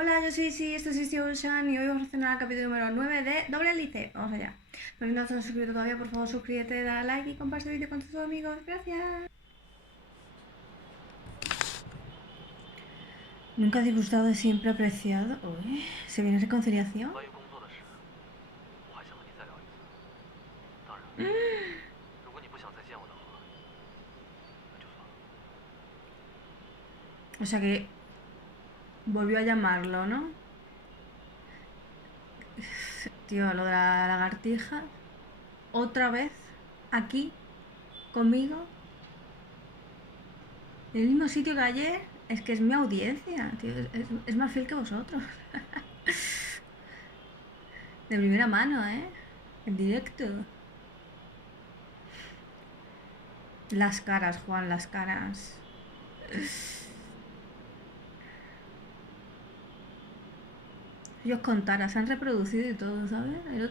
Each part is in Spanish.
Hola, yo soy Sí, esto es Sisi Ocean y hoy vamos a hacer el capítulo número 9 de Doble Hélice. Vamos allá. Si no estás suscrito todavía, por favor suscríbete, dale a like y comparte el vídeo con tus amigos. Gracias. Nunca disgustado, siempre apreciado. Uy, ¿se viene reconciliación? O sea que volvió a llamarlo, ¿no? Tío, lo de la lagartija. Otra vez, aquí, conmigo, en el mismo sitio que ayer. Es que es mi audiencia, tío. Es más fiel que vosotros. De primera mano, ¿eh? En directo. Las caras, Juan, las caras. Si os contara, se han reproducido y todo, ¿sabes?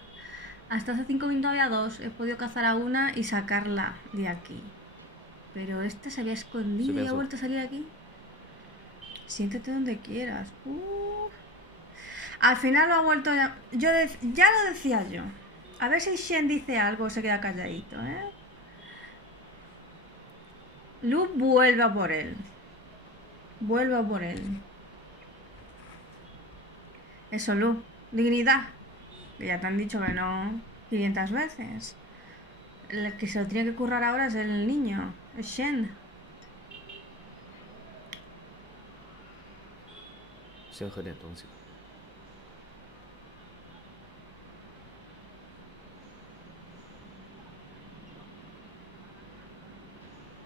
Hasta hace 5 minutos había dos. He podido cazar a una y sacarla de aquí. Pero esta se había escondido y ha vuelto a salir aquí. Siéntate donde quieras. Al final lo ha vuelto a... ya lo decía yo. A ver si Shen dice algo o se queda calladito, ¿eh? Lu vuelve a por él. Vuelve a por él. Eso, Lu. Dignidad. Que ya te han dicho que no 500 veces. El que se lo tiene que currar ahora es el niño. Es Shen.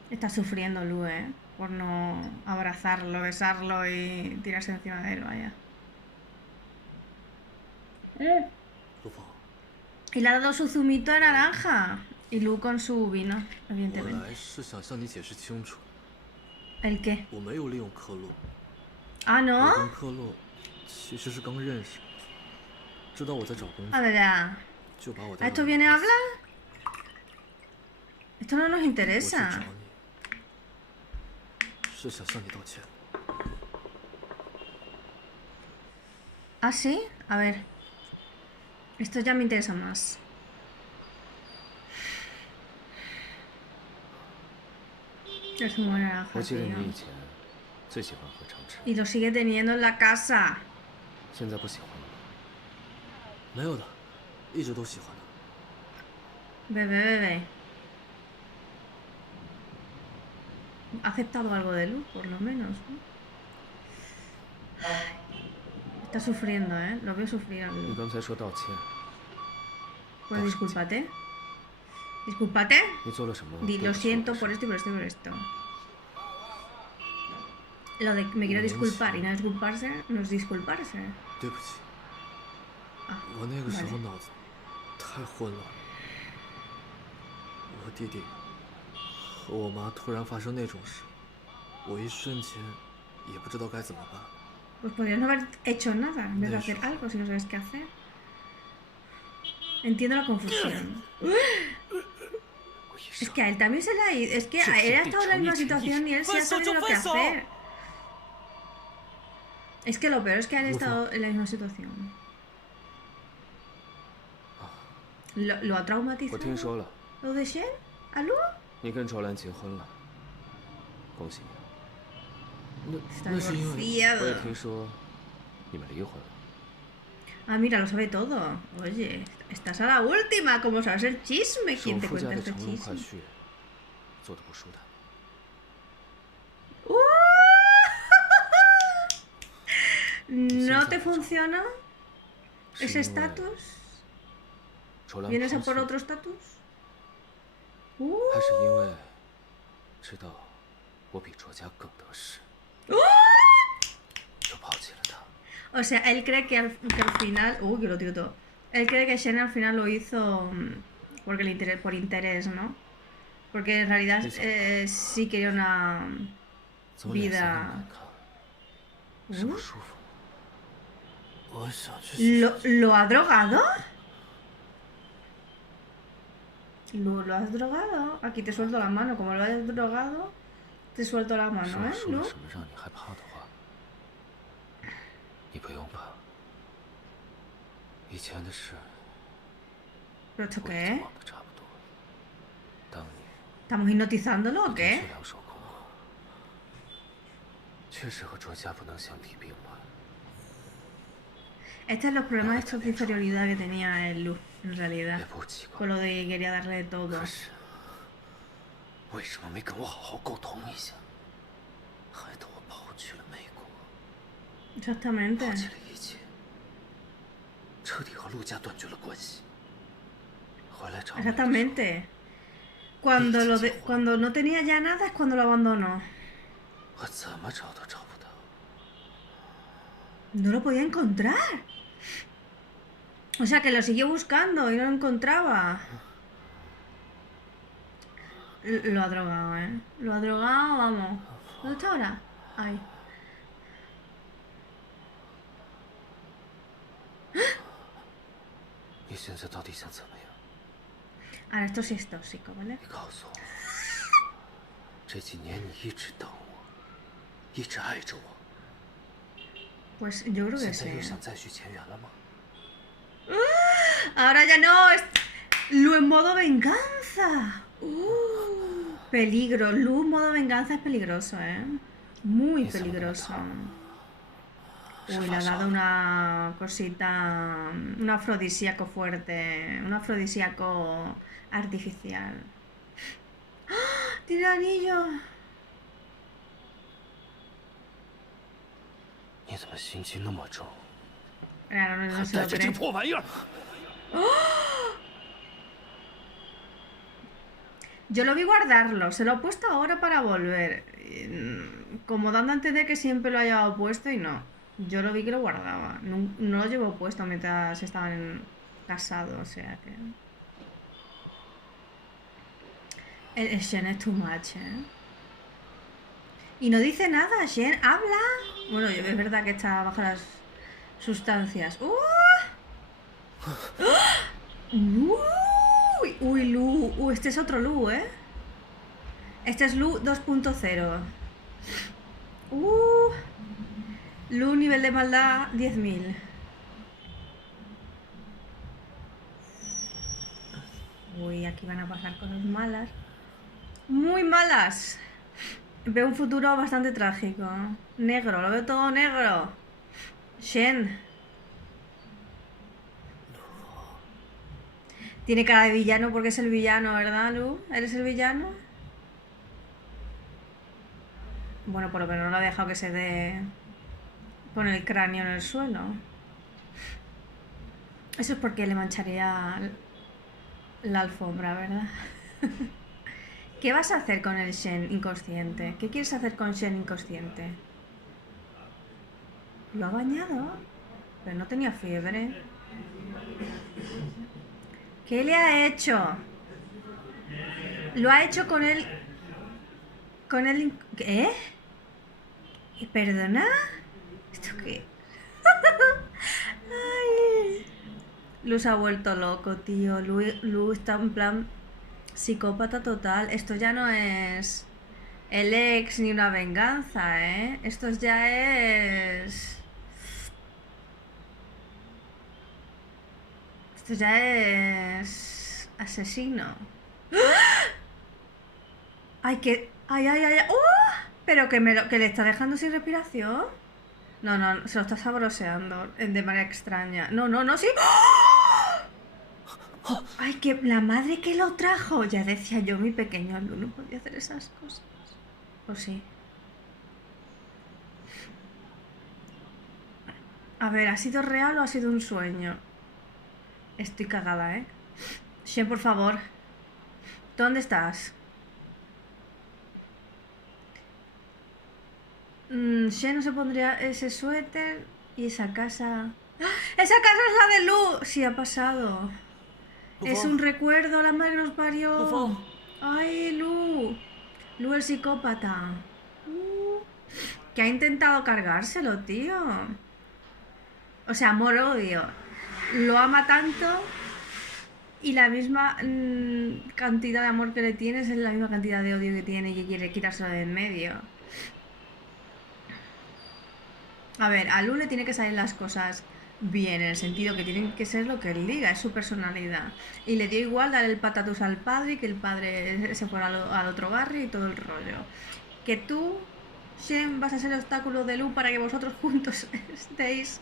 Está sufriendo Lu, por no abrazarlo, besarlo y tirarse encima de él, vaya. Y le ha dado su zumito de naranja. Y Lu con su vino, evidentemente. ¿El qué? Ah, ¿no? A ver, ya. ¿A esto viene a hablar? Esto no nos interesa. ¿Ah, sí? A ver. Esto ya me interesa más. Es un buen naranja, tío. Y lo sigue teniendo en la casa. Bebé. Ha aceptado algo de Lu, por lo menos, ¿no? Está sufriendo, ¿eh? Lo veo sufrir a Lu. Pues discúlpate. Discúlpate. Lo siento por esto y por esto y por esto. Lo de me quiero disculpar y no disculparse, no es disculparse. Ah, vale. Pues podrías no haber hecho nada en vez de hacer algo si no sabes qué hacer. Entiendo la confusión. Es que a él también se le ha ido. Es que él ha estado en la misma situación y él sí ha sabido lo que hacer. Es que lo peor es que él ha estado en la misma situación. ¿Lo ha traumatizado? ¿Lo de Shen? ¿A Lu? Está divorciado. Ah, mira, lo sabe todo. Oye, estás a la última. ¿Cómo sabes el chisme? ¿Quién te cuenta este chisme? ¿No te funciona ese estatus? ¿Vienes a por otro estatus? O sea, él cree que al final... que lo tiro todo. Él cree que Shen al final lo hizo porque por interés, ¿no? Porque en realidad sí quería una vida... ¿Lo ha drogado? ¿Lo has drogado? Aquí te suelto la mano. Como lo has drogado, te suelto la mano, ¿eh? ¿No? 你不用怕，以前的事 ¿Pero esto 我已 qué 经 es? 忘得差不多了。当年 ¿Estamos hipnotizándolo 和 o 同 qué? 学两手空空，确实和卓家不能相提并论。 Estos son los problemas de estos de inferioridad que tenía el Lu, en realidad. 也不奇怪， Con lo de que quería darle de todo. 可是为什么没跟我好好沟通一下，害得我跑去了美国， Exactamente. 抛弃了一切，彻底和陆家断绝了关系。回来找你的时候， Exactamente. Cuando no tenía ya nada es cuando lo abandonó. 我怎么找都找不到。 No lo podía encontrar. O sea, que lo siguió buscando y no lo encontraba. Lo ha drogado, ¿eh? Lo ha drogado, vamos. ¿Dónde está ahora? Ahí. ¡Ah! 你现在到底想怎么样？ Ahora, esto sí es tóxico, ¿vale? 你告诉我，这几年你一直等我，一直爱着我， Pues yo creo que 现在 sí. 又想再续前缘了吗？ Ahora ya no. Lu en modo venganza. Peligro. Lu en modo venganza es peligroso, ¿eh? Muy peligroso. Uy, le ha dado una cosita. Un afrodisíaco fuerte. Un afrodisíaco artificial. ¡Ah! ¡Tiene el anillo! 你怎么心机那么重？ Claro, no 还 se lo 带着这 cree. 个破玩意儿！ Yo lo vi guardarlo, se lo he puesto ahora para volver. Como dando a entender que siempre lo ha llevado puesto y no. Yo lo vi que lo guardaba. No, no lo llevó puesto mientras estaban casados, o sea que... El Shen es too much, ¿eh? Y no dice nada, Shen, habla. Bueno, es verdad que está bajo las sustancias. Uy, Lu. Este es otro Lu, ¿eh? Este es Lu 2.0. Lu nivel de maldad 10.000. Uy, aquí van a pasar cosas malas. Muy malas. Veo un futuro bastante trágico. Negro, lo veo todo negro. Shen. Tiene cara de villano porque es el villano, ¿verdad, Lu? ¿Eres el villano? Bueno, por lo menos no lo ha dejado que se dé con el cráneo en el suelo. Eso es porque le mancharía la alfombra, ¿verdad? ¿Qué vas a hacer con el Shen inconsciente? ¿Qué quieres hacer con Shen inconsciente? ¿Lo ha bañado? Pero no tenía fiebre. ¿Qué le ha hecho? Lo ha hecho con él. Con él. ¿Qué? ¿Perdona? ¿Esto qué? Ay. Lu se ha vuelto loco, tío. Lu está en plan psicópata total. Esto ya no es el ex ni una venganza, ¿eh? Esto ya es... Esto ya es... asesino. Ay, que... Ay, ay, ay. Pero que le está dejando sin respiración. No, no, se lo está sabroseando de manera extraña. No, no, no, sí. Ay, que la madre que lo trajo. Ya decía yo, mi pequeño Lu no podía hacer esas cosas. ¿O sí? A ver, ¿ha sido real o ha sido un sueño? Estoy cagada, ¿eh? Shen, por favor. ¿Dónde estás? Shen no se pondría ese suéter y esa casa... ¡Ah! ¡Esa casa es la de Lu! Sí, ha pasado. Es un recuerdo, la madre que nos parió. ¡Ay, Lu! Lu el psicópata. Que ha intentado cargárselo, tío. O sea, amor-odio. Lo ama tanto y la misma cantidad de amor que le tienes es la misma cantidad de odio que tiene y que quiere quitárselo de en medio. A ver, a Lu le tiene que salir las cosas bien, en el sentido que tienen que ser lo que él diga, es su personalidad. Y le dio igual dar el patatus al padre y que el padre se fuera al otro barrio y todo el rollo. Que tú, Shen, vas a ser el obstáculo de Lu para que vosotros juntos estéis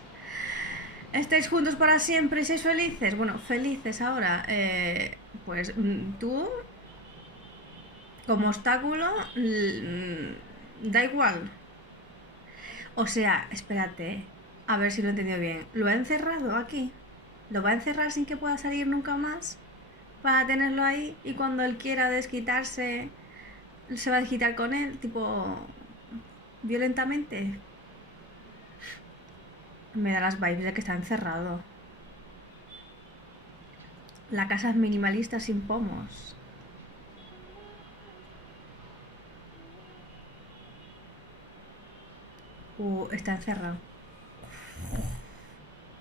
juntos para siempre y seáis felices. Bueno, felices ahora. Pues tú, como obstáculo, da igual. O sea, espérate, a ver si lo he entendido bien. ¿Lo ha encerrado aquí? ¿Lo va a encerrar sin que pueda salir nunca más? Para tenerlo ahí y cuando él quiera desquitarse, se va a desquitar con él, tipo, violentamente. Me da las vibes de que está encerrado. La casa es minimalista sin pomos. Está encerrado.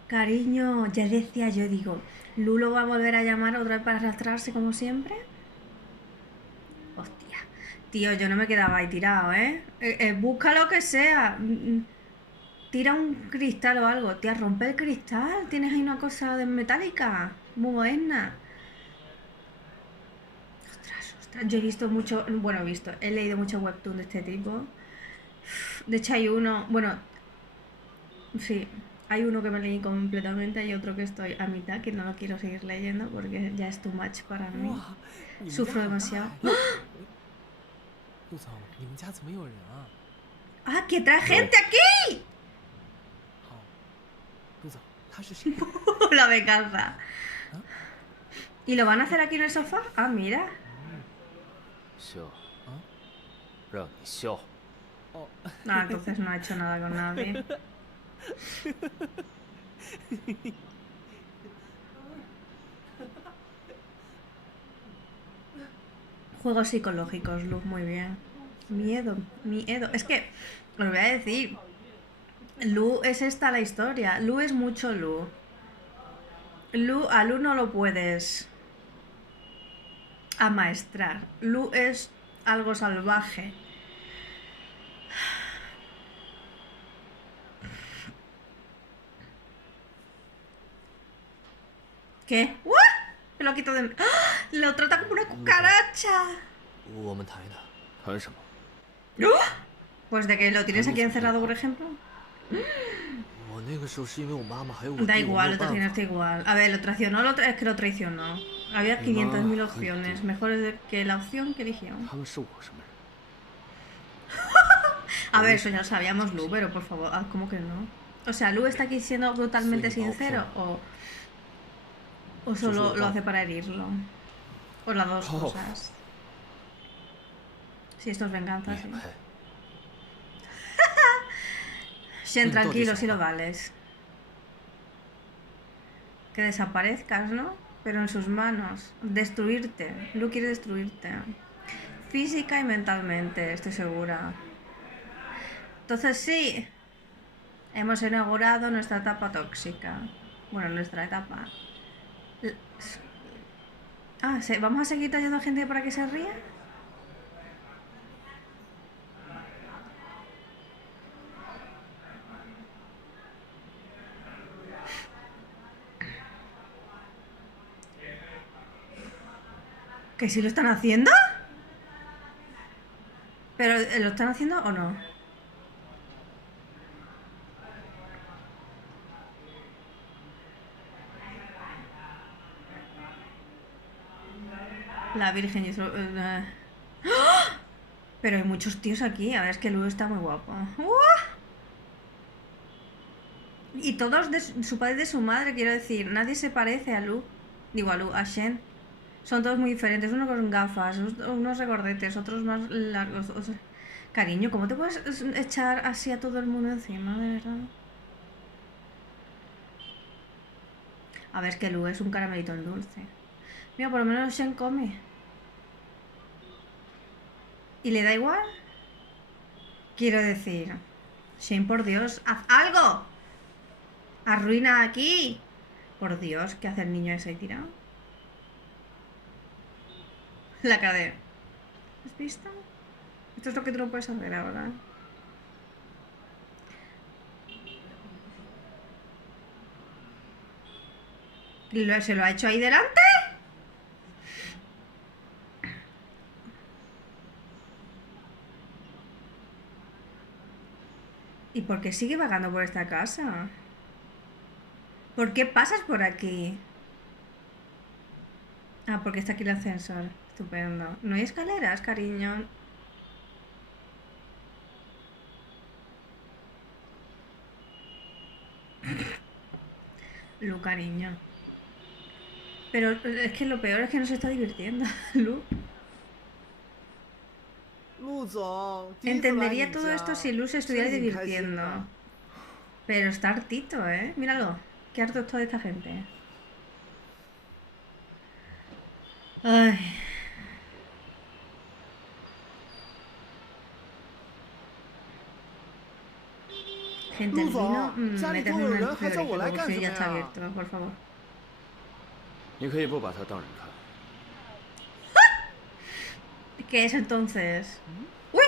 Cariño, ya decía yo, digo, ¿Lulo va a volver a llamar otra vez para arrastrarse como siempre? Hostia. Tío, yo no me quedaba ahí tirado, ¿eh? Busca lo que sea. Tira un cristal o algo. Tía, rompe el cristal. Tienes ahí una cosa de metálica. Muy moderna. Ostras, ostras. Yo he visto mucho. Bueno, he leído mucho webtoon de este tipo. De hecho, hay uno. Bueno, sí. Hay uno que me leí completamente y otro que estoy a mitad, que no lo quiero seguir leyendo porque ya es too much para mí. 哇，你们家 Sufro 好大 demasiado. 呀！陆总，你们家怎么有人啊？ ¡Ah, que trae No. gente aquí! 好，陆总，他是谁？ La venganza. ¿Ah? ¿Y lo van a hacer aquí en el sofá? Ah, mira. 笑 啊？ 让你笑。 哦， Ah, entonces no ha hecho nada con nadie. Juegos psicológicos, Luz, muy bien. Miedo, miedo. Es que, os voy a decir, Lu es esta la historia. Lu es mucho Lu. A Lu no lo puedes amaestrar. Lu es algo salvaje. ¿Qué? ¿What? Me lo quito de... ¡Ah! Lo trata como una cucaracha. 我们谈一谈。谈什么？ Pues de que lo tienes aquí encerrado, por ejemplo. 我那个时候是因为我妈妈还有我弟， Da 我没 igual, 有 lo 办 traicionaste 法。 igual. A ver, lo traicionó, es que lo traicionó. Había 500.000 opciones, sí. mejores que la opción que eligió. 他们是我什么人？ A ver, eso ya lo sabíamos, Lu, pero por favor, ¿cómo que no? O sea, Lu está aquí siendo brutalmente Soy sincero Bao o solo soy lo Bao. hace para herirlo. O las dos Bao. cosas. Si esto es venganza, sí. 免赔。 Shen, Ni todo tranquilo, eso, si lo ¿no? vales. Que desaparezcas, ¿no? Pero en sus manos. Destruirte. Lu quiere destruirte. Física y mentalmente, estoy segura. Entonces sí, hemos inaugurado nuestra etapa tóxica. Bueno, nuestra etapa. Ah, ¿vamos a seguir trayendo gente para que se ría? ¿Que sí lo están haciendo? ¿Pero lo están haciendo o no? La Virgen y ¡Ah! Pero hay muchos tíos aquí. A ver, es que Lu está muy guapo. Y todos de su padre y de su madre, quiero decir. Nadie se parece a Lu. Digo, a Shen. Son todos muy diferentes. Unos con gafas, unos regordetes, otros más largos. Cariño, ¿cómo te puedes echar así a todo el mundo encima, de verdad? A ver, es que Lu es un caramelito en dulce. Mira, por lo menos Shen come. ¿Y le da igual? Quiero decir, Shen, por Dios, ¡haz algo! ¡Arruina aquí! Por Dios, ¿qué hace el niño ese ahí tirado? La cara de... ¿Has visto? Esto es lo que tú no puedes hacer ahora. ¿Se lo ha hecho ahí delante? ¿Y por qué sigue vagando por esta casa? ¿Por qué pasas por aquí? Ah, porque está aquí el ascensor. Estupendo. ¿No hay escaleras, cariño? Lu, cariño. Pero es que lo peor es que no se está divirtiendo, Lu. 陆总，第一次来 Entendería 你 todo 家 esto si Lu se estuviera 真挺开心 divirtiendo. 的。 Pero está hartito, ¿eh? Míralo. Qué harto está de esta gente. Ay. Gente, el 陆总 vino, 家里 meterme 头有 en el 人，还叫我 frigorífico 来 porque 干什 ya 么 está 呀？ abierto, por favor. 你可以不把它当人看。 ¿Qué es entonces? ¡Uy!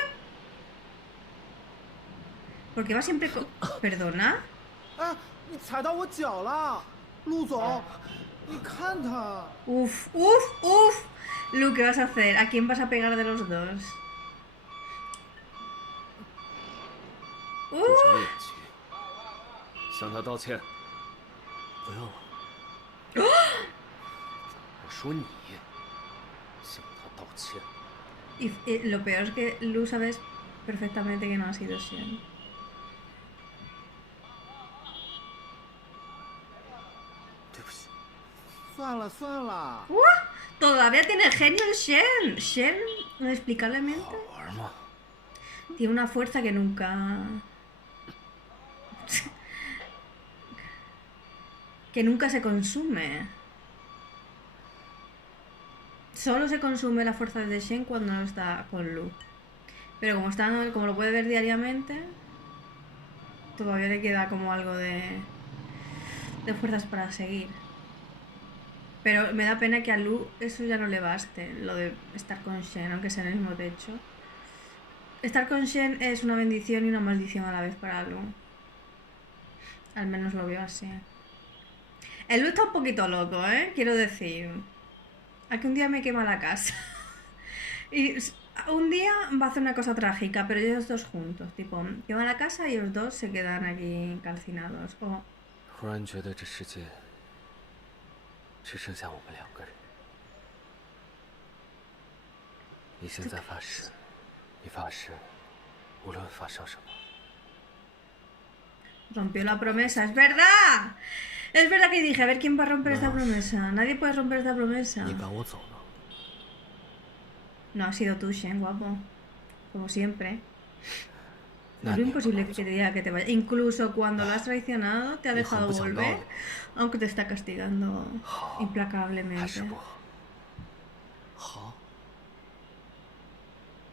¿Por qué va siempre con...? ¿Perdona? 哎，你踩到我脚了，陆总，你看他。 Uf, uf, uf. Lu, ¿qué vas a hacer? ¿A quién vas a pegar de los dos? 做成演技，向他道歉。不用了。我说你，向他道歉。 Y lo peor es que Lu sabes perfectamente que no ha sido Shen. 对不起。算了算了， Todavía tiene el genio el Shen. Shen, inexplicablemente, 好玩吗？ tiene una fuerza que nunca... que nunca se consume. Solo se consume la fuerza de Shen cuando no está con Lu. Pero como lo puede ver diariamente, todavía le queda como algo de fuerzas para seguir. Pero me da pena que a Lu eso ya no le baste, lo de estar con Shen, aunque sea en el mismo techo. Estar con Shen es una bendición y una maldición a la vez para Lu. Al menos lo veo así. El Lu está un poquito loco, ¿eh? Quiero decir. A que un día me quema la casa. Y un día va a hacer una cosa trágica, pero ellos dos juntos. Tipo, quema la casa y los dos se quedan aquí calcinados. O 忽然觉得这世界只剩下我们两个人。你现在发誓，你发誓，无论发生什么， rompió la promesa. ¡Es verdad! Es verdad que dije, a ver quién va a romper esta promesa. Nadie puede romper esta promesa. 你赶我走呢？ No, ha sido tú, Shen, guapo. Como siempre. Nah, Es lo ni imposible con que te diga que te vaya. Incluso cuando lo has traicionado, te ha dejado Hijo, pues, volver. andado. Aunque te está castigando 还是 implacablemente. 不好。好，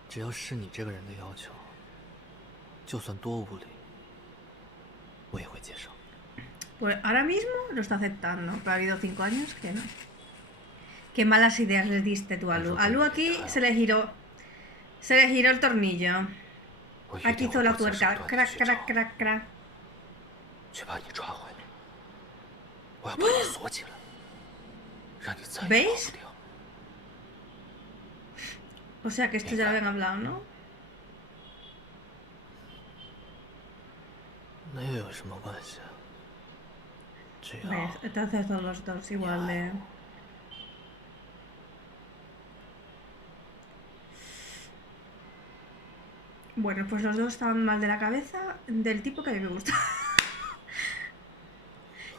只要是你这个人的要求，就算多无理，我也会接受。 Pues ahora mismo lo está aceptando, pero ha habido 5 años que no. Qué malas ideas le diste tú a Lu. A Lu aquí se le giró el tornillo. 我一 Aquí 定 hizo 会 la 不择手 tuerca. 段地 Crack, 去找 crack, crack, crack. 去把你抓回来。我要把你锁起来，让你再也跑 ¿Veis? 不掉。 O sea que esto ya lo habían hablado, ¿no? 那又有什么关系？只要 ¿Ves? Entonces todos los dos igual de... Bueno, pues los dos estaban mal de la cabeza del tipo que a mí me gusta.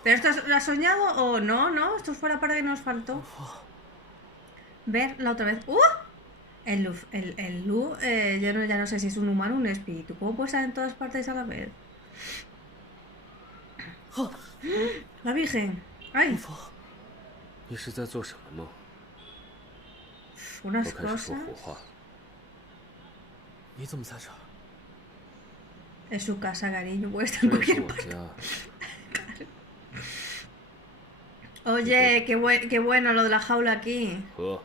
¿Pero esto lo has soñado o no? ¿No? Esto fue la parte que nos faltó. Ver la otra vez. ¡Uh! El Lu, yo ya no sé si es un humano o un espíritu. ¿Cómo puede estar en todas partes a la vez? La Virgen. 陆 ¡Ay! 峰，你是在做什么梦？ Unas 我开始说 cosas. 胡话。 你怎么在这儿？ Es su casa, cariño. Puede estar 这 en 也是 cualquier 我 parte. 家。 Oye, qué bueno lo de la jaula aquí. 喝。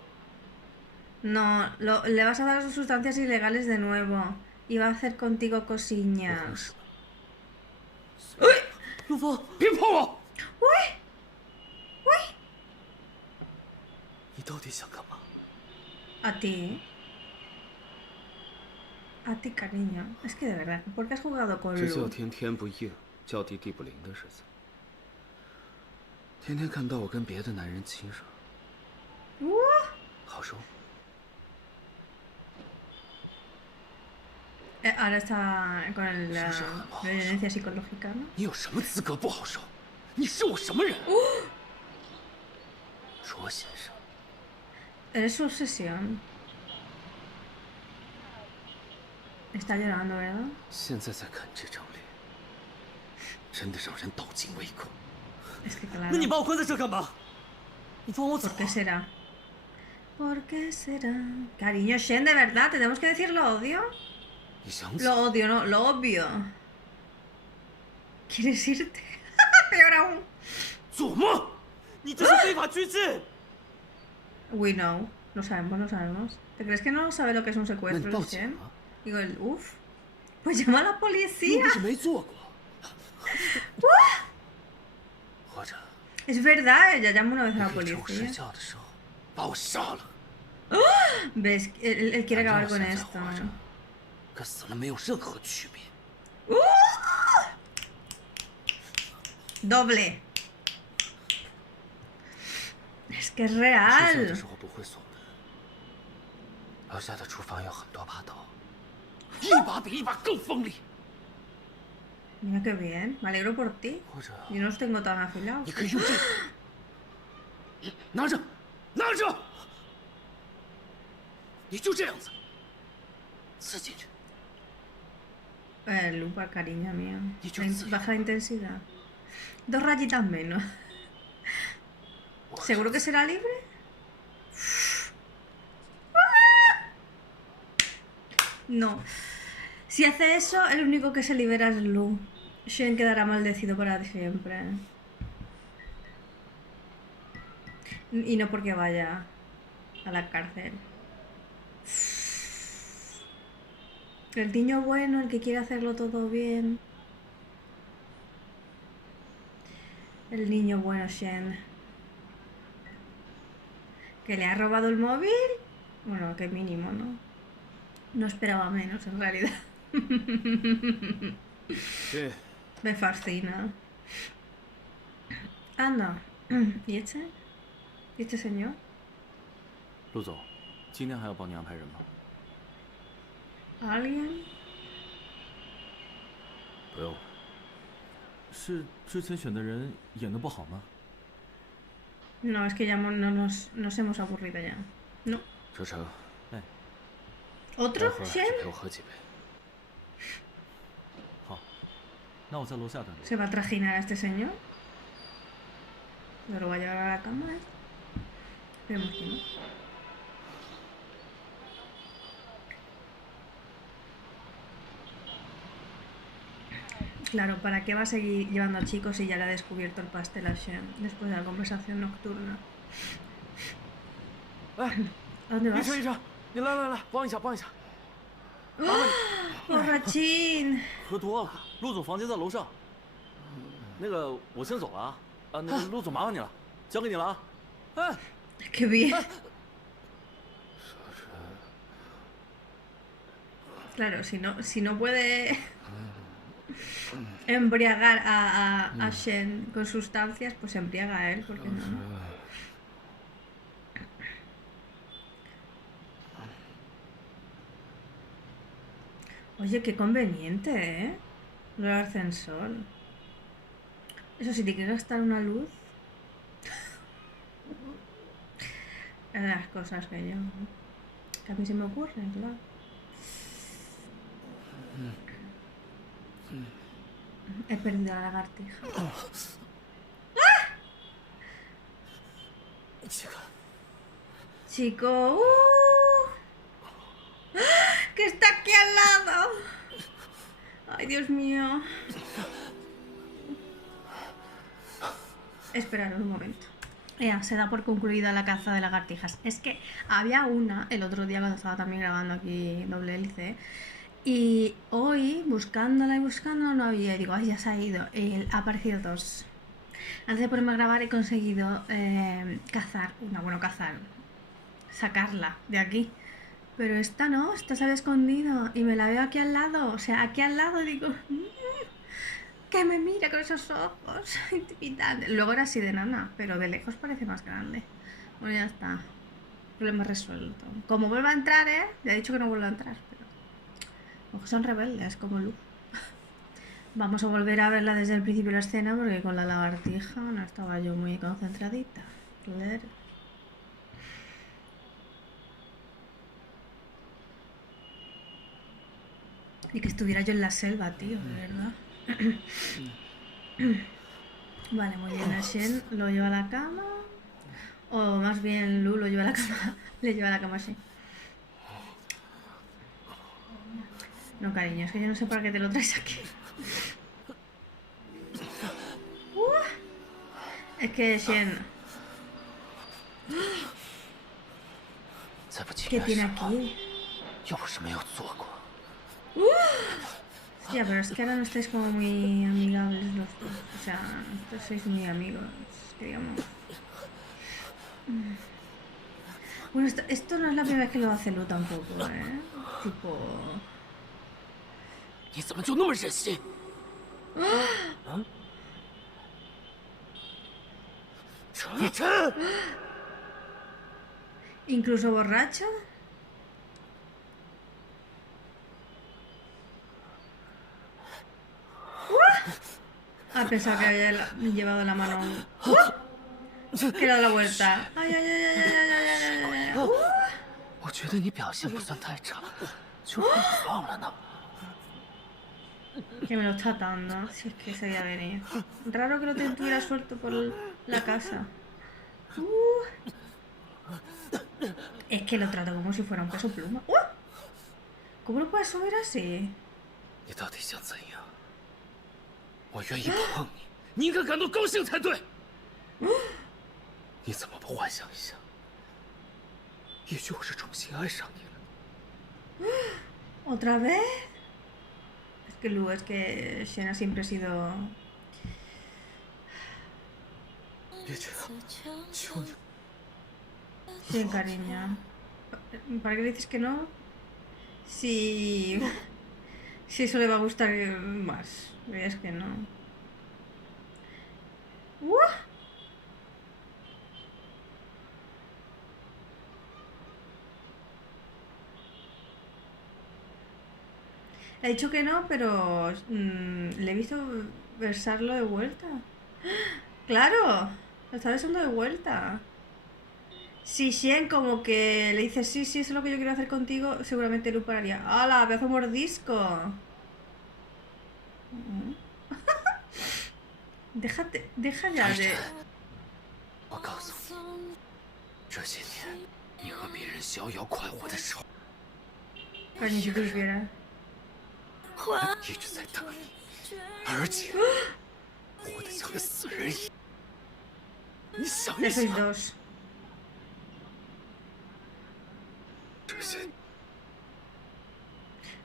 No, le vas a dar sustancias ilegales de nuevo. Y va a hacer contigo 不喝 cosillas. 什么？ 陆峰， 别碰我！ ¡Uy! ¡Uy! 到底想干嘛？ A ti. A ti, cariño. Es que de verdad, ¿por qué has jugado con 这叫 Lu? 天天不应，叫地地不灵的日子。天天看到我跟别的男人亲上，好受。 Ahora está con la 是不是很不好受？ violencia psicológica, ¿no? 你有什么资格不好受？你是我什么人？卓先生， Es su obsesión. Está llorando, ¿verdad? 现在再看这张脸，真的让人倒尽胃口。 Es que claro. 那你把我关在这干嘛？你放我走 ¿Por qué será? ¿Por qué será? Cariño, Shen, de verdad, tenemos que decir lo odio. 你想走？ Lo odio, no, lo obvio. ¿Quieres irte? Peor aún. 做梦！ 你这是非法拘禁！ We know. Lo sabemos, lo sabemos. ¿Te crees que no sabe lo que es un 那 secuestro 你 el 报警 Shen? 啊！ Digo, el uff. Pues llama a la 又 policía. 不是没做过。或者 Es verdad, ella llama una vez 你 a la 可以趁我睡 policía. 觉的时候把我杀了。 ¿Ves? Él quiere 反 acabar 正 con 我现在 esto. 活着，跟死了没有任何区别。 Doble. Es que es 睡觉的 real. 时候不会锁门，楼下的厨房有很多把刀，一把比一把更锋利。 Mira qué bien. Me alegro por ti. 或者 Yo no los tengo tan afilados. 你可以用这个，拿着，拿着，你就这样子刺进去。 Lupa, cariño mío. Y yo sí. Baja intensidad. 2 rayitas menos. 我 ¿Seguro que será libre? No. Si hace eso, el único que se libera es Lu. Shen quedará maldecido para siempre. Y no porque vaya a la cárcel. El niño bueno, el que quiere hacerlo todo bien. El niño bueno, Shen. ¿Que le ha robado el móvil? Bueno, que mínimo, ¿no? No esperaba menos, en realidad. 对， Me fascina. Anda. ¿Y este? ¿Y este señor? 陆总，今天还要帮你安排人吗？ ¿Alguien? 不用。是之前选的人演的不好吗？ No, es que ya nos hemos aburrido ya. No. 哲成， ¿Otro? 待会儿 ¿Shen? 去陪我喝几杯。 好，那我在楼下等你。 ¿Se va a trajinar a este señor? ¿Se lo va a llevar a la cama? Esperemos que no. Claro, ¿para qué va a seguir llevando a chicos si ya le ha descubierto el pastel a Shen después de la conversación nocturna? 哎， ¿A dónde 医 vas? 生，医生，你来，帮一下，帮一下。 ¡Borrachín! 喝多了，陆总房间在楼上。那个，我先走了啊。那个陆总麻烦你了，交给你了啊。哎， ¡Qué bien! Claro, si no puede embriagar a Shen con sustancias, pues se embriaga a él, porque no. Oye, qué conveniente, ¿eh? Lo del ascensor. Eso sí, te quieres gastar una luz. Es de las cosas que a mí se me ocurren, claro. He perdido a la lagartija. Chica. Chico, que está aquí al lado. Ay, Dios mío. Esperad un momento. Ya, se da por concluida la caza de lagartijas. Es que había una el otro día cuando estaba también grabando aquí Doble Hélice. Y hoy, buscándola y buscándola, no había. Y digo, ay, ya se ha ido. Y ha aparecido 2. Antes de ponerme a grabar he conseguido cazar una. Bueno, cazar. sacarla de aquí. Pero esta no, esta se había escondido y me la veo aquí al lado. O sea, aquí al lado y digo, que me mira con esos ojos intimidantes. Luego era así de nana, pero de lejos parece más grande. Bueno, ya está. Problema resuelto. Como vuelva a entrar, ya he dicho que no vuelva a entrar, pero ojo, son rebeldes como Lu. Vamos a volver a verla desde el principio de la escena porque con la lagartija no estaba yo muy concentradita. Claro. Y que estuviera yo en la selva, tío, de verdad. Vale, muy bien. El Shen lo lleva a la cama. O más bien Lu lo lleva a la cama. Le lleva a la cama así. No, cariño, es que yo no sé para qué te lo traes aquí. Es que Shen... 在不情 ¿Qué 愿 tiene 时， aquí? 又不是没有做过。 Hostia, pero es que ahora no estáis como muy amigables los dos. O sea, no sois muy amigos, que digamos. Bueno, esto no es la primera vez que lo hace Lu tampoco, ¿eh? Tipo... 你怎么就那么忍心？啊？程真， Incluso borracho. Ah, pensaba que había llevado la mano. Que le ha dado la vuelta. Ay, ay, ay, ay, ay, ay, ay, ay, ay. 我觉得你表现不算太差，就让你放了呢。 Que me lo está dando, si es que se veía venir. Raro que lo tuviera suelto por la casa. Es que lo trato como si fuera un peso pluma. ¿Cómo lo puedes subir así? 你到底想怎样？我愿意碰你，你应该感到高兴才对。你怎么不幻想一下？也许我是重新爱上你了。 ¿Otra vez? Es que Lu, es que Shena siempre ha sido... 别这样，求你。 Sí, cariño. ¿Para qué dices que no? Si... Si eso le va a gustar más. Es que no. Le he dicho que no, pero le he visto besarlo de vuelta. ¡Claro! Lo está besando de vuelta. Si Shen como que le dice sí, sí, eso es lo que yo quiero hacer contigo, seguramente Lu pararía. ¡Hala! ¡Pedazo mordisco! Déjate, deja ya de... 我告诉你，这些年你和别人逍遥快活的时候， Coño, si tú supieras. 一直在等你，而且活得像个死人一样。你想一 Ya sois 想， dos. 这些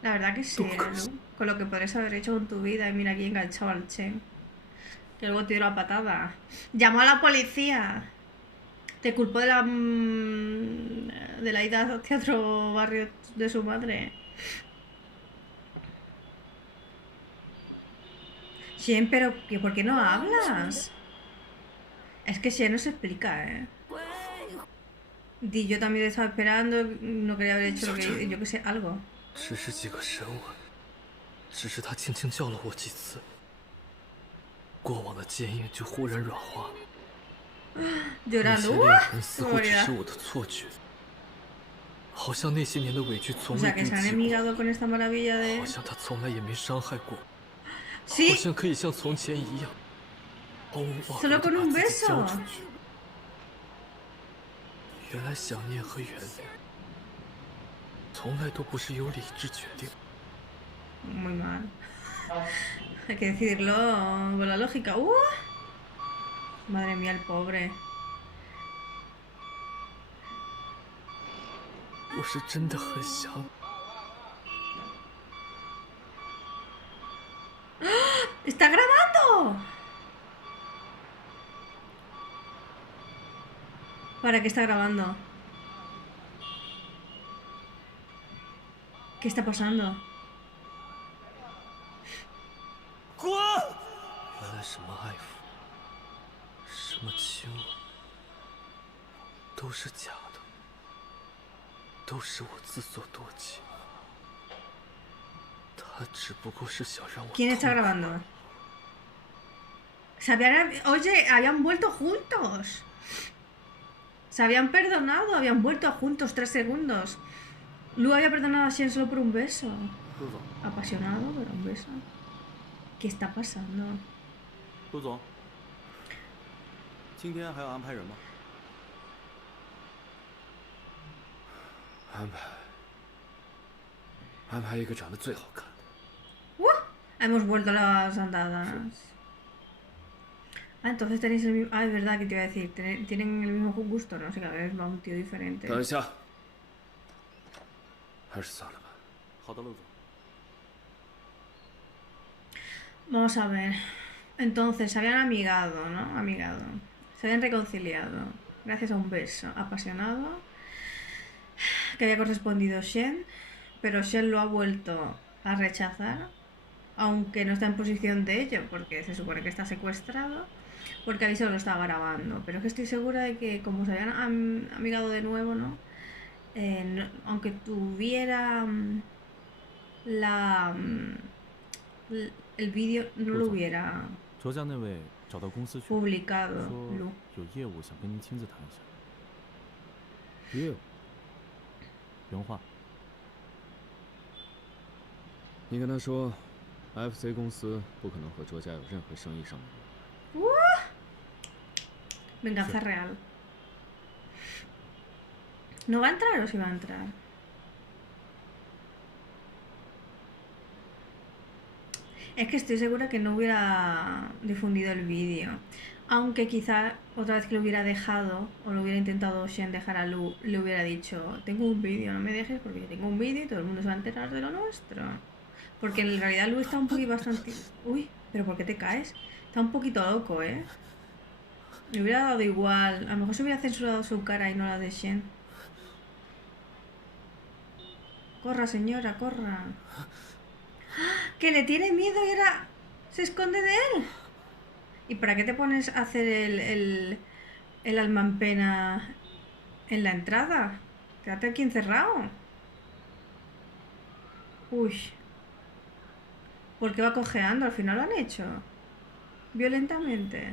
La verdad que sí, Lu. Con lo que podrías haber hecho con tu vida y mira aquí enganchado al Chen. Que luego te dio la patada. Llamó a la policía. Te culpó de la ida hacia otro barrio de su madre. Shen, pero ¿por qué no hablas? Es que Shen no se explica, ¿eh? Di, yo también estaba esperando, no quería haber hecho lo que yo que sé, algo. 只是几个神吻，只是他轻轻叫了我几次，过往的坚硬就忽然软化。那 Llorando. 些裂痕似乎只是我的错觉，好像那些年的委屈 O 从未 sea, que 堆 se han 积过， enamigado con esta maravilla de... 好像他从来也没伤害过，好 Sí, 像可以像从前一样，毫无保留 solo 地 con 把 un 自己交 beso. 出去。原来想念和原谅，从来都不是由理智决定。 Muy mal. Hay que decidirlo con la lógica. Madre mía, el pobre. 我是真的很想你。 ¡Está grabando! ¿Para qué está grabando? 我 ¿Para qué está grabando? 是真的很想你。 ¿Para qué está grabando? 我是真的很想你。 ¿Para qué está grabando? 我是真的很想你。 ¿Para qué está grabando? 我是真的很想你。 ¿Para qué está grabando? ¿Qué está pasando? 滚！原来什么爱抚，什么亲吻，都是假的，都是我自作多情。他只不过是想让我。 ¿Quién está grabando? Oye, habían vuelto juntos. Se habían perdonado, habían vuelto juntos 3 segundos. Lu había perdonado a Shen solo por un beso. 陆总， Apasionado, pero un beso. ¿Qué está pasando? 陆总，今天还要安排人吗？安排一个长得最好看的。 Hemos vuelto a las andadas. Ah, entonces tenéis el mismo... Ah, es verdad que te iba a decir. Tienen el mismo gusto, no sé, cada vez va un tío diferente. 等一下，还是算了吧。好的，陆总。 Vamos a ver. Entonces, se habían amigado, ¿no? Amigado. Se habían reconciliado. Gracias a un beso apasionado que había correspondido Shen. Pero Shen lo ha vuelto a rechazar. Aunque no está en posición de ello, porque se supone que está secuestrado. Porque ahí solo lo estaba grabando. Pero es que estoy segura de que como se habían amigado de nuevo, ¿no? Aunque tuviera el vídeo, no lo hubiera 卓家那位找到公司去， publicado. 说 Lu. 有业务想跟您亲自谈一下。业务？原话。你跟他说 ，FC 公司不可能和卓家有任何生意上的。 Venganza real. ¿No va a entrar o sí va a entrar? Es que estoy segura que no hubiera difundido el vídeo. Aunque quizá otra vez que lo hubiera dejado, o lo hubiera intentado Shen dejar a Lu, le hubiera dicho, tengo un vídeo, no me dejes porque yo tengo un vídeo y todo el mundo se va a enterar de lo nuestro. Porque en realidad Lu está un poquito bastante... Uy, pero ¿por qué te caes? Está un poquito loco, ¿eh? Me hubiera dado igual. A lo mejor se hubiera censurado su cara y no la de Shen. Corra, señora, corra. Que le tiene miedo y ahora se esconde de él. ¿Y para qué te pones a hacer el alma en pena en la entrada? Quédate aquí encerrado. Uy. ¿Por qué va cojeando? Al final lo han hecho. Violentamente.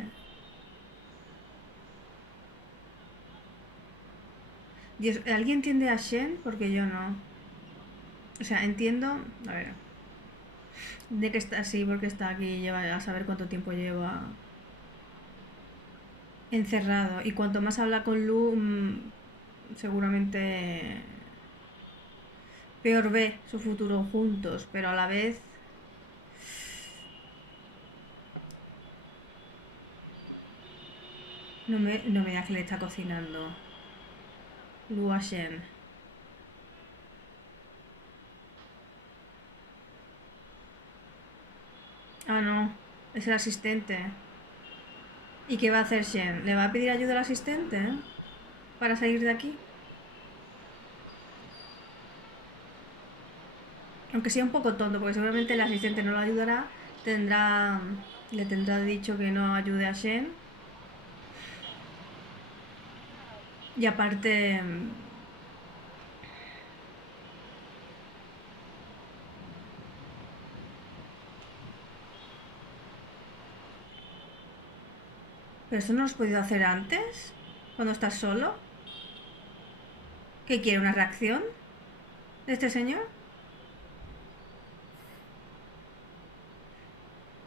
Dios, ¿alguien entiende a Shen? Porque yo no. O sea, entiendo... A ver. De que está así porque está aquí, lleva a saber cuánto tiempo lleva encerrado. Y cuanto más habla con Lu, seguramente peor ve su futuro juntos. Pero a la vez... No me digas que le está cocinando Lu a Shen. Ah, no. Es el asistente. ¿Y qué va a hacer Shen? ¿Le va a pedir ayuda al asistente? Para salir de aquí. Aunque sea un poco tonto, porque seguramente el asistente no lo ayudará. Le tendrá dicho que no ayude a Shen. Y aparte... ¿Pero eso no lo has podido hacer antes? ¿Cuando estás solo? ¿Qué quiere? ¿Una reacción de este señor?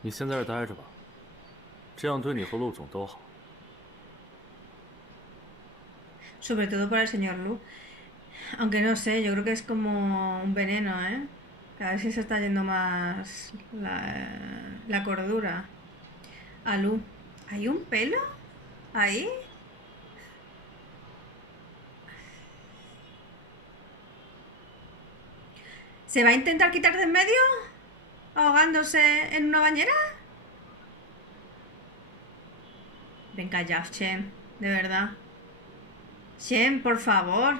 你先在这儿待着吧，这样对你和陆总都好。 Sobre todo para el señor Lu. Aunque no sé, yo creo que es como un veneno, ¿eh? Cada vez se está yendo más la cordura. A Lu. ¿Hay un pelo? ¿Ahí? ¿Se va a intentar quitar de en medio? ¿Ahogándose en una bañera? Venga ya, Shen. De verdad. Shen, por favor.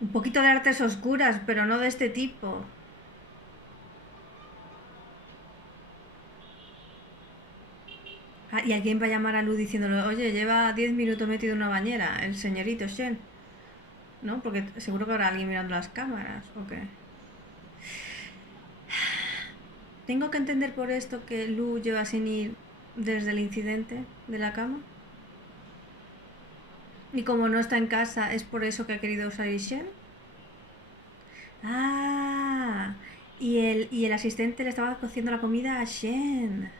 Un poquito de artes oscuras, pero no de este tipo. Ah, y alguien va a llamar a Lu diciéndole, oye, lleva 10 minutos metido en una bañera, el señorito Shen. ¿No? Porque seguro que habrá alguien mirando las cámaras, ¿o qué? ¿Tengo que entender por esto que Lu lleva sin ir desde el incidente de la cama? Y como no está en casa, ¿es por eso que ha querido salir Shen? Ah, y el asistente le estaba cociendo la comida a Shen.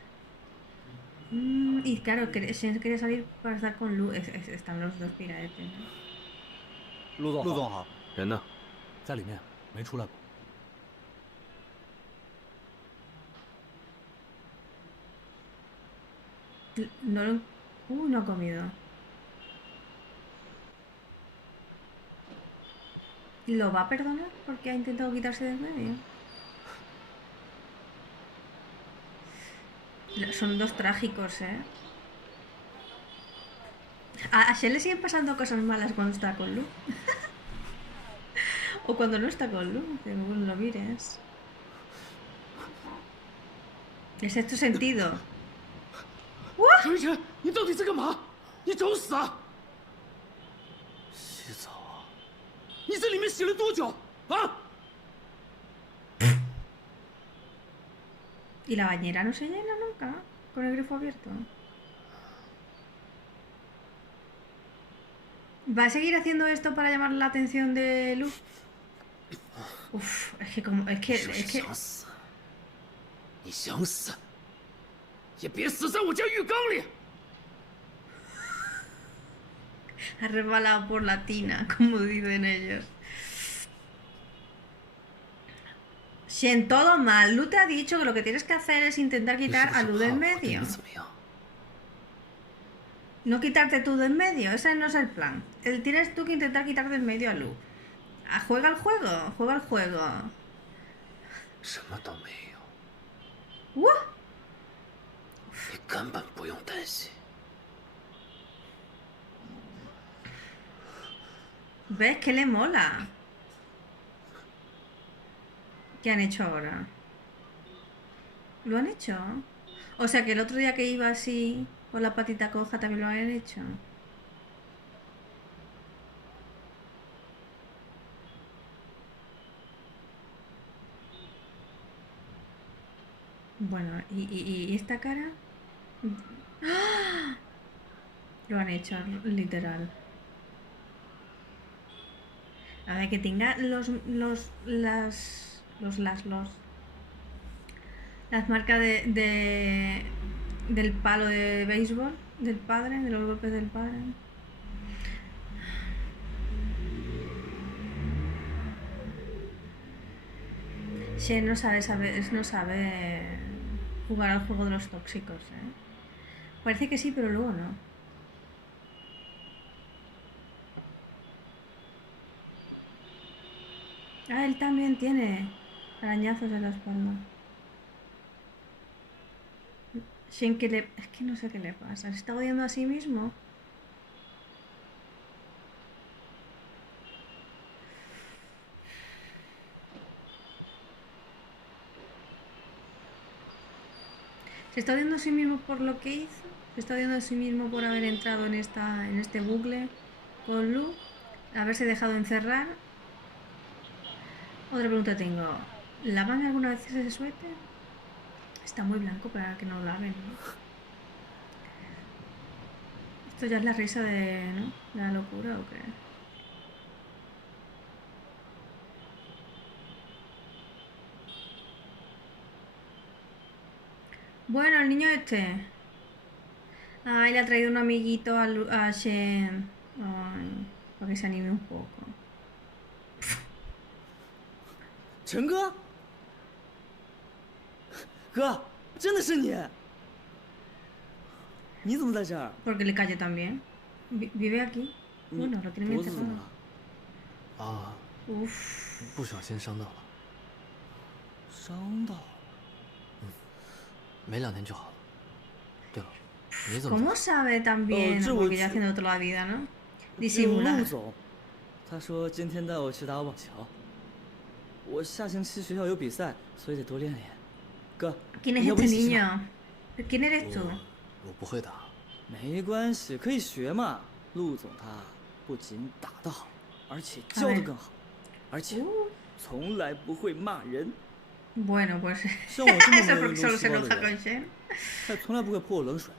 Y claro, Shen quería salir para estar con Lu. Están los dos piraetes, ¿no? 陆总好，人呢？在里面没出来过。No, no ha comido. ¿Lo va a perdonar porque ha intentado quitarse de en medio? Son dos trágicos, ¿eh? A Shen le siguen pasando cosas malas cuando está con Lu. O cuando no está con Lu, según lo mires. Es tu sentido. 陈晨，你到底在干嘛？你找死啊！洗澡啊？你在里面洗了多久？啊！ ¿Y la bañera no se llena nunca? Con el grifo abierto. ¿Va a seguir haciendo esto para llamar la atención de Lu? Uf, es que como. Es que. 就是想死，你想死，也别死在我家浴缸里。 Ha resbalado por la tina, como dicen ellos. Shen, todo mal. Lu te ha dicho que lo que tienes que hacer es intentar 你是 quitar 不 a 是 Lu 怕 de en 我对 medio. 你怎么样？ No quitarte tú de en medio, ese no es el plan. Tienes tú que intentar quitar de en medio a Lu. Juega el juego, juega el juego. 什么都没有， ¡Uh! 你根本不用担心。 ¿Ves que le mola? ¿Qué han hecho ahora? ¿Lo han hecho? O sea que el otro día que iba así con la patita coja también lo habían hecho. Bueno, ¿y esta cara? ¡Ah! Lo han hecho, literal. A ver, que tenga las marcas del palo de béisbol del padre, de los golpes del padre. Shen no sabe jugar al juego de los tóxicos, ¿eh? Parece que sí, pero luego no. Ah, él también tiene arañazos en la espalda. Shen, es que no sé qué le pasa. ¿Se está odiando a sí mismo? ¿Se está odiando a sí mismo por lo que hizo? ¿Se está odiando a sí mismo por haber entrado en este bucle con Lu? ¿Haberse dejado encerrar? Otra pregunta tengo. ¿Lavan alguna vez ese suéter? Está muy blanco para que no lo laven, ¿no? Esto ya es la risa de, ¿no? ¿De la locura o qué? Bueno, el niño este. Ay, le ha traído un amiguito a Shen. Ay, para que se anime un poco. 陈哥，哥，真的是你？你怎么在这儿？ Porque le cayó también. Vive aquí. Bueno, lo tienen 脖子怎么 encerrado. 了？啊， Uf. 不小心伤到了，伤到了。没2天就好了。对了，你怎么 ¿Cómo sabe tan bien? 这我 Porque ya haciendo toda la vida, ¿no? 只有 Disimular. 陆总他说今天带我去打网球。我下星期学校有比赛，所以得多练练。哥， ¿Quién es 你要不 este 一起去吧？ niño? ¿Quién eres tú? 我不会打。没关系，可以学嘛。陆总他不仅打得好，而且教得更好，而且从来不会骂人。 Bueno, pues 像我这么 eso 没 porque 人 solo 细 se 胞 enoja 的 con 人， Shen. 他也从来不会泼我冷水。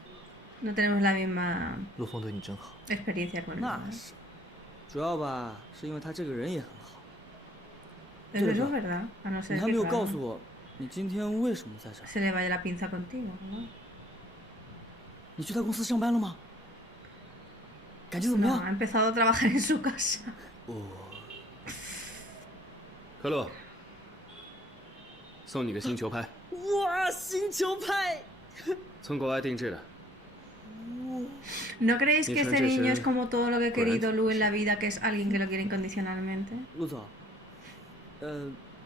No tenemos la misma 陆峰对你真好。 experiencia con él. 那是，主要吧，是因为他这个人也很好。 Eso 对 es 了， verdad. A no 你 ser 还 que 没有 claro, 告诉我，你今天为什么在这儿？ se le vaya la pinza contigo, ¿no? 你去他公司上班了吗？感觉怎么 No, 样？ ha empezado a trabajar en su casa. 可乐，送你个新球拍，哇，新球拍！从国外定制的。 ¿No creéis que este Ni niño es Francesco, como todo lo que ha querido Grant, Lu en la vida, que es alguien que lo quiere incondicionalmente? 陆总，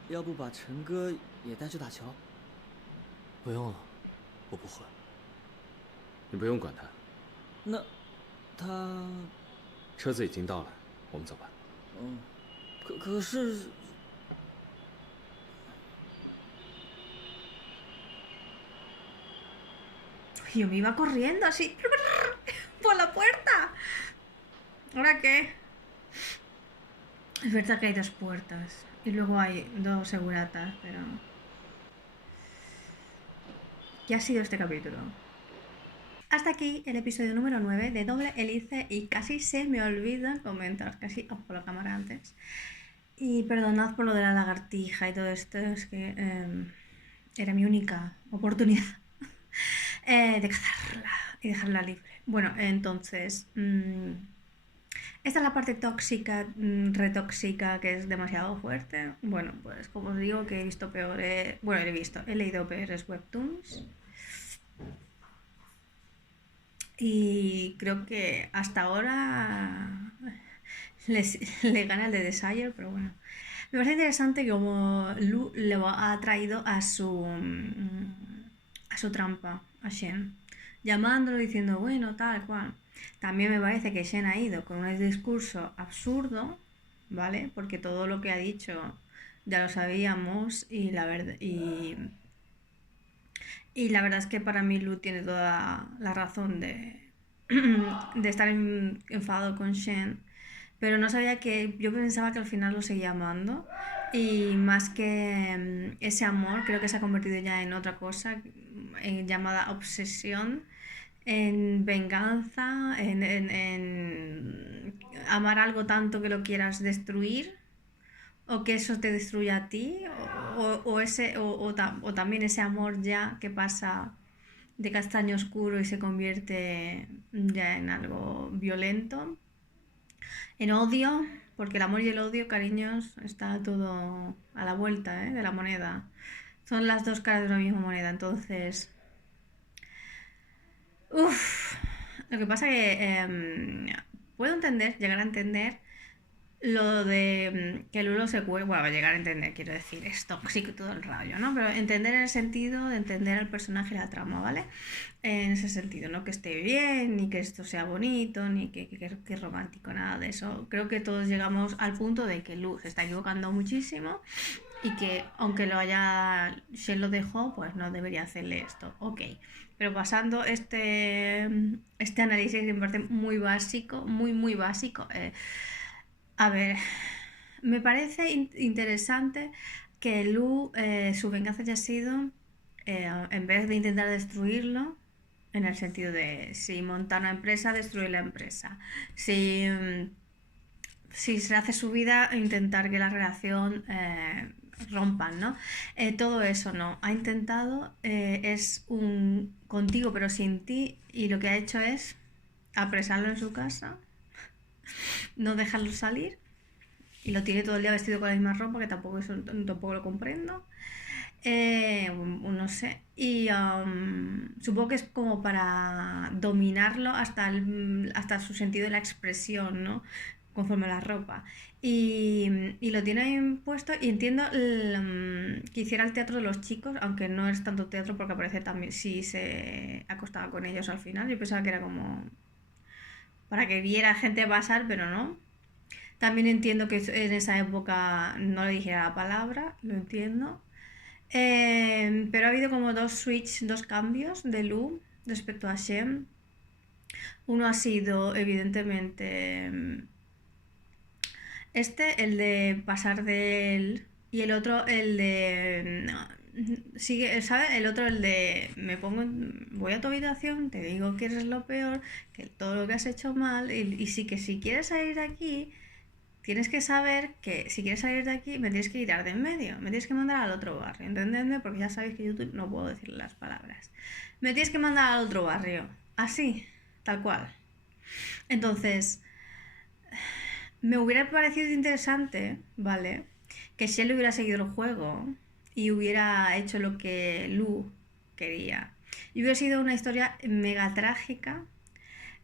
要不把陈哥也带去打球？不用了，我不会。你不用管他，那他，车子已经到了，我们走吧。可是， Yo me iba corriendo así por la puerta. ¿Ahora qué? Es verdad que hay dos puertas y luego hay dos seguratas, pero... ¿Qué ha sido este capítulo? Hasta aquí el episodio número 9 de Doble Hélice y casi se me olvida comentar, casi por la cámara antes. Y perdonad por lo de la lagartija y todo esto, es que era mi única oportunidad de cazarla y dejarla libre. Bueno, entonces, esta es la parte tóxica, retóxica, que es demasiado fuerte. Bueno, pues como os digo que he visto peores, bueno, he leído peores webtoons. Y creo que hasta ahora le gana el de Desire, pero bueno. Me parece interesante que como Lu le ha traído a su trampa, a Shen, llamándolo diciendo, bueno, tal cual. También me parece que Shen ha ido con un discurso absurdo, ¿vale? Porque todo lo que ha dicho ya lo sabíamos y la verdad... Y la verdad es que para mí Lu tiene toda la razón de estar enfadado con Shen, pero no sabía que... Yo pensaba que al final lo seguía amando y más que ese amor creo que se ha convertido ya en otra cosa llamada obsesión, en venganza, en amar algo tanto que lo quieras destruir o que eso te destruya a ti o también ese amor ya que pasa de castaño oscuro y se convierte ya en algo violento, en odio, porque el amor y el odio, cariños, está todo a la vuelta de la moneda, son las dos caras de una misma moneda. Entonces, lo que pasa que puedo llegar a entender lo de que Lulo se cuelga, bueno, llegar a entender, quiero decir, es tóxico y todo el rollo, ¿no? Pero entender en el sentido de entender al personaje y la trama, ¿vale? En ese sentido, no que esté bien, ni que esto sea bonito, ni que romántico, nada de eso. Creo que todos llegamos al punto de que Lu se está equivocando muchísimo y que aunque Shen lo dejó, pues no debería hacerle esto, ok. Pero pasando este análisis que me parece muy básico, muy básico, a ver, me parece interesante que Lu, su venganza haya sido, en vez de intentar destruirlo, en el sentido de si monta una empresa, destruir la empresa. Si se hace su vida, intentar que la relación rompan, ¿no? Todo eso no. Ha intentado, es un contigo pero sin ti, y lo que ha hecho es apresarlo en su casa, no dejarlo salir, y lo tiene todo el día vestido con la misma ropa, que tampoco lo comprendo. No sé, y supongo que es como para dominarlo hasta su sentido de la expresión, ¿no? Conforme a la ropa, y lo tiene impuesto, y entiendo que hiciera el teatro de los chicos, aunque no es tanto teatro porque aparece también si se acostaba con ellos al final. Yo pensaba que era como para que viera gente pasar, pero no. También entiendo que en esa época no le dijera la palabra, lo entiendo. Pero ha habido como dos cambios de Lu respecto a Shen. Uno ha sido, evidentemente, el de pasar de él, y el otro, el de... Sigue, ¿sabes? El otro, el de voy a tu habitación, te digo que eres lo peor, que todo lo que has hecho mal, y sí que si quieres salir de aquí, tienes que saber que si quieres salir de aquí, me tienes que quitar de en medio, me tienes que mandar al otro barrio, ¿entendedme? Porque ya sabéis que YouTube no puedo decir las palabras. Me tienes que mandar al otro barrio, así, tal cual. Entonces, me hubiera parecido interesante, ¿vale? Que Shell hubiera seguido el juego y hubiera hecho lo que Lu quería. Y hubiera sido una historia mega trágica.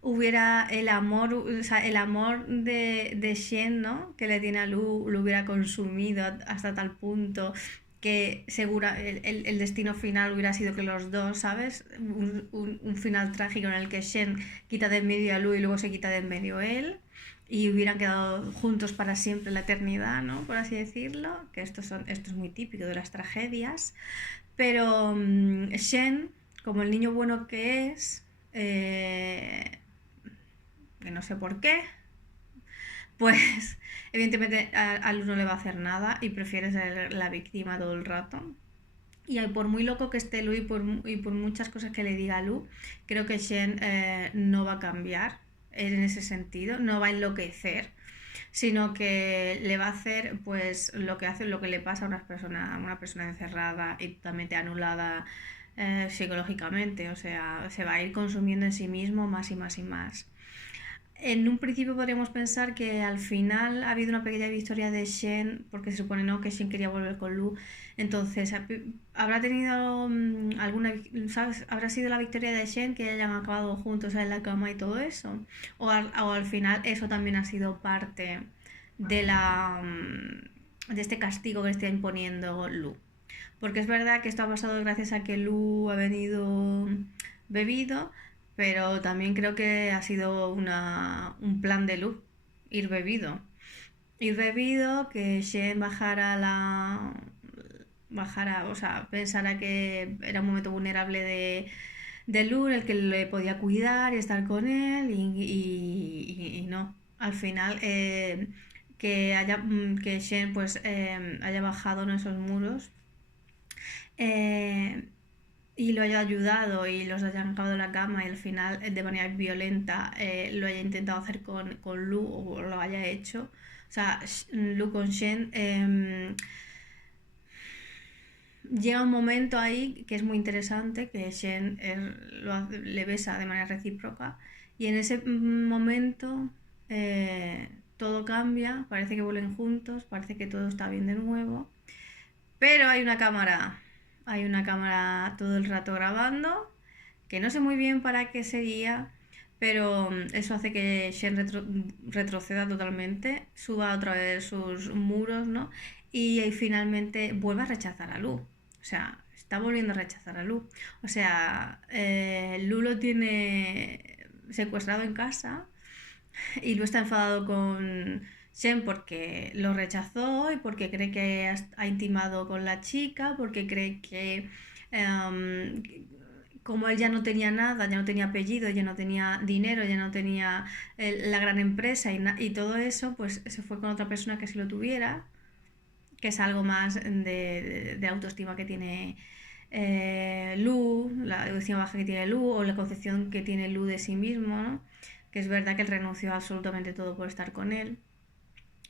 Hubiera el amor, o sea, el amor de Shen, ¿no? Que le tiene a Lu, lo hubiera consumido hasta tal punto que segura el destino final hubiera sido que los dos, ¿sabes? Un final trágico en el que Shen quita de en medio a Lu y luego se quita de en medio él y hubieran quedado juntos para siempre en la eternidad, ¿no? Por así decirlo, que esto es muy típico de las tragedias. Pero Shen, como el niño bueno que es, que no sé por qué, pues evidentemente a Lu no le va a hacer nada y prefiere ser la víctima todo el rato. Y por muy loco que esté Lu y por muchas cosas que le diga a Lu, creo que Shen no va a cambiar en ese sentido, no va a enloquecer, sino que le va a hacer pues lo que le pasa a una persona encerrada y totalmente anulada psicológicamente, o sea, se va a ir consumiendo en sí mismo más y más y más. En un principio podríamos pensar que al final ha habido una pequeña victoria de Shen, porque se supone, ¿no?, que Shen quería volver con Lu. Entonces, habrá tenido alguna, ¿sabes? Habrá sido la victoria de Shen que hayan acabado juntos en la cama y todo eso. O al final eso también ha sido parte de de este castigo que está imponiendo Lu. Porque es verdad que esto ha pasado gracias a que Lu ha venido bebido, pero también creo que ha sido un plan de Lu, ir bebido. Ir bebido, que Shen o sea, pensara que era un momento vulnerable de Lu, en el que le podía cuidar y estar con él, y no. Al final, que Shen pues haya bajado en esos muros y lo haya ayudado y los hayan acabado de la cama y al final de manera violenta lo haya intentado hacer con Lu o lo haya hecho. O sea, Lu con Shen, llega un momento ahí que es muy interesante, que Shen le besa de manera recíproca y en ese momento todo cambia, parece que vuelven juntos, parece que todo está bien de nuevo, pero hay una cámara todo el rato grabando, que no sé muy bien para qué sería, pero eso hace que Shen retroceda totalmente, suba otra vez sus muros, ¿no? Y finalmente vuelve a rechazar a Lu. O sea, está volviendo a rechazar a Lu. O sea, Lu lo tiene secuestrado en casa y Lu está enfadado con Shen porque lo rechazó y porque cree que ha intimado con la chica, porque cree que como él ya no tenía nada, ya no tenía apellido, ya no tenía dinero, ya no tenía la gran empresa y todo eso, pues se fue con otra persona que sí lo tuviera, que es algo más de autoestima que tiene Lu, la autoestima baja que tiene Lu, o la concepción que tiene Lu de sí mismo, ¿no? Que es verdad que él renunció a absolutamente todo por estar con él.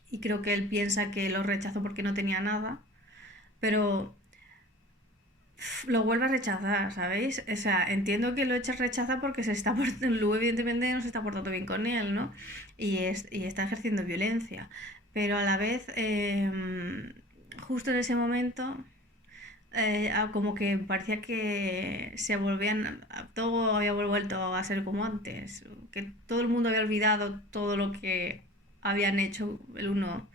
Y creo que él piensa que lo rechazó porque no tenía nada, pero lo vuelve a rechazar, ¿sabéis? O sea, entiendo que lo rechaza porque Lu evidentemente no se está portando bien con él, ¿no? Y está ejerciendo violencia, pero a la vez, justo en ese momento, como que parecía que todo había vuelto a ser como antes, que todo el mundo había olvidado todo lo que habían hecho el uno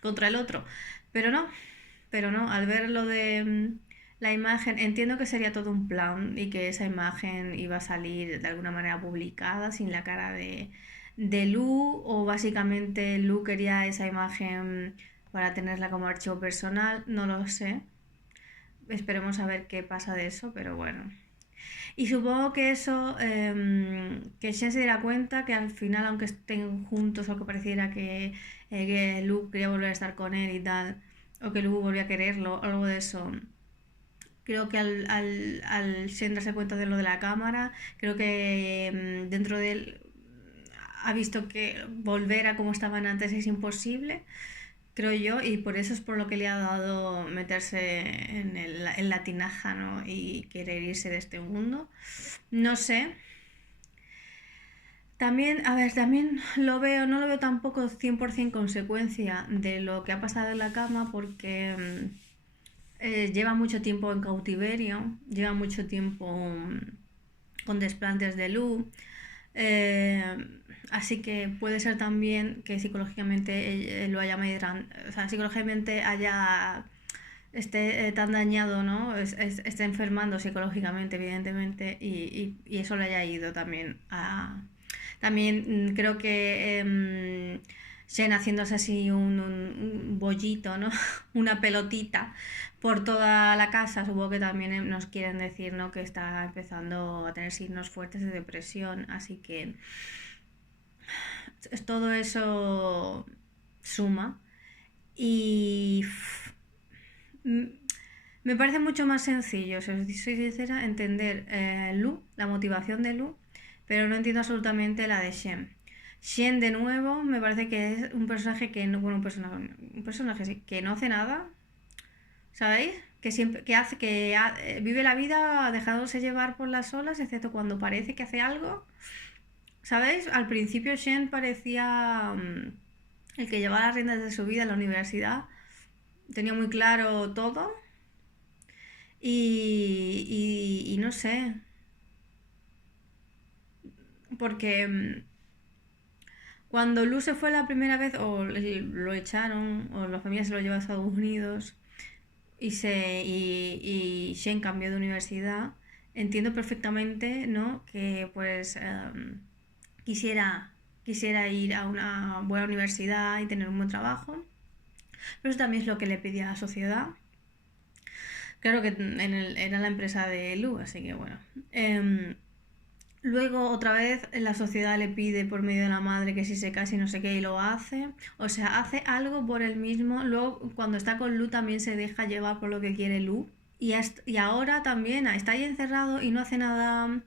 contra el otro, pero no, al ver lo de la imagen, entiendo que sería todo un plan y que esa imagen iba a salir de alguna manera publicada sin la cara de Lu, o básicamente Lu quería esa imagen para tenerla como archivo personal, no lo sé. Esperemos a ver qué pasa de eso, pero bueno. Y supongo que eso, que Shen se diera cuenta que al final, aunque estén juntos o que pareciera que Luke quería volver a estar con él y tal, o que Luke volvía a quererlo, algo de eso. Creo que al Shen darse cuenta de lo de la cámara, creo que dentro de él ha visto que volver a como estaban antes es imposible, creo yo, y por eso es por lo que le ha dado meterse en la tinaja, ¿no? Y querer irse de este mundo. No sé. También, a ver, también lo veo, no lo veo tampoco 100% consecuencia de lo que ha pasado en la cama, porque lleva mucho tiempo en cautiverio, lleva mucho tiempo con desplantes de luz. Eh, Así que puede ser también que psicológicamente lo haya o sea, psicológicamente esté tan dañado, ¿no? Esté enfermando psicológicamente, evidentemente, y eso le haya ido también a... También creo que Shen haciéndose así un bollito, ¿no? Una pelotita por toda la casa, supongo que también nos quieren decir, ¿no? Que está empezando a tener signos fuertes de depresión, así que todo eso suma y me parece mucho más sencillo, si os soy sincera, entender Lu, la motivación de Lu, pero no entiendo absolutamente la de Shen. Shen, de nuevo, me parece que es un personaje que no, bueno, un personaje sí, que no hace nada, ¿sabéis? Que siempre vive la vida dejándose llevar por las olas, excepto cuando parece que hace algo. ¿Sabéis? Al principio Shen parecía el que llevaba las riendas de su vida en la universidad. Tenía muy claro todo. Y no sé. Porque cuando Lu se fue la primera vez, o lo echaron, o la familia se lo llevó a Estados Unidos, y Shen cambió de universidad, entiendo perfectamente, ¿no? Que pues quisiera ir a una buena universidad y tener un buen trabajo, pero eso también es lo que le pedía a la sociedad. Claro que era la empresa de Lu, así que bueno. Luego otra vez la sociedad le pide por medio de la madre que si se case y no sé qué, y lo hace. O sea, hace algo por él mismo. Luego cuando está con Lu también se deja llevar por lo que quiere Lu. Y ahora también está ahí encerrado y no hace nada.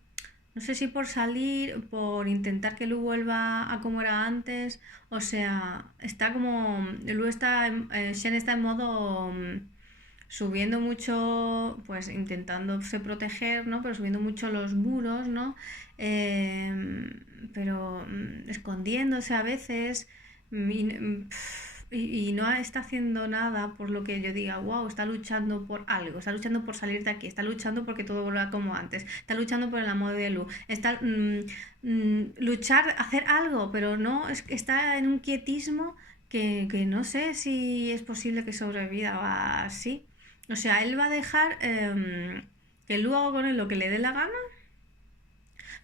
No sé si por salir, por intentar que Lu vuelva a como era antes. O sea, está como... Shen está en modo subiendo mucho, pues intentándose proteger, ¿no? Pero subiendo mucho los muros, ¿no? Pero escondiéndose a veces y no está haciendo nada por lo que yo diga, wow, está luchando por algo, está luchando por salir de aquí, está luchando porque todo vuelva como antes, está luchando por el amor de Lu, está luchar, hacer algo, pero no, está en un quietismo que no sé si es posible que sobreviva así. O sea, él va a dejar que Lu haga con él lo que le dé la gana,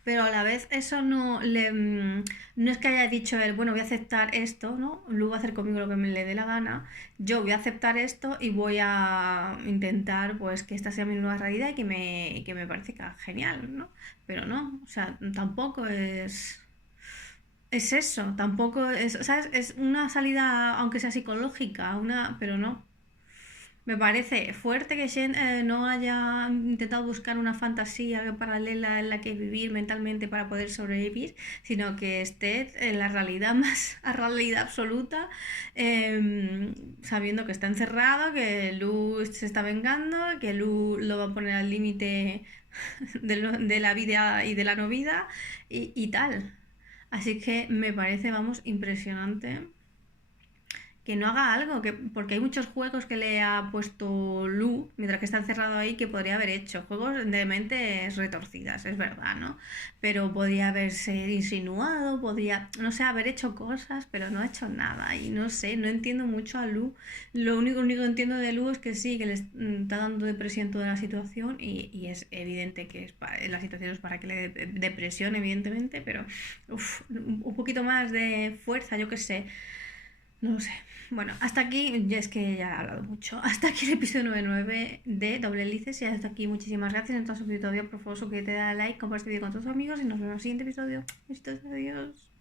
pero a la vez eso no es que haya dicho él, bueno, voy a aceptar esto, ¿no? Lu va a hacer conmigo lo que me le dé la gana, yo voy a aceptar esto y voy a intentar pues que esta sea mi nueva realidad y que me parezca genial, ¿no? Pero no, o sea, tampoco es eso, tampoco es, ¿sabes? Es una salida, aunque sea psicológica, pero no. Me parece fuerte que Shen no haya intentado buscar una fantasía paralela en la que vivir mentalmente para poder sobrevivir, sino que esté en la realidad a realidad absoluta, sabiendo que está encerrado, que Lu se está vengando, que Lu lo va a poner al límite de la vida y de la no vida y tal. Así que me parece, vamos, impresionante que no haga algo, porque hay muchos juegos que le ha puesto Lu, mientras que está encerrado ahí, que podría haber hecho. Juegos de mentes retorcidas, es verdad, ¿no? Pero podría haberse insinuado, podría, no sé, haber hecho cosas, pero no ha hecho nada. Y no sé, no entiendo mucho a Lu. Lo único que entiendo de Lu es que sí, que le está dando depresión toda la situación y es evidente que la situación es para que le dé depresión, evidentemente, pero un poquito más de fuerza, yo qué sé. No lo sé. Bueno, hasta aquí, ya es que ya he hablado mucho. Hasta aquí el episodio 99 de Doble Hélices. Y hasta aquí, muchísimas gracias. Entonces, suscrito, por favor, suscríbete, dale like, comparte este vídeo con tus amigos y nos vemos en el siguiente episodio. Besitos, adiós.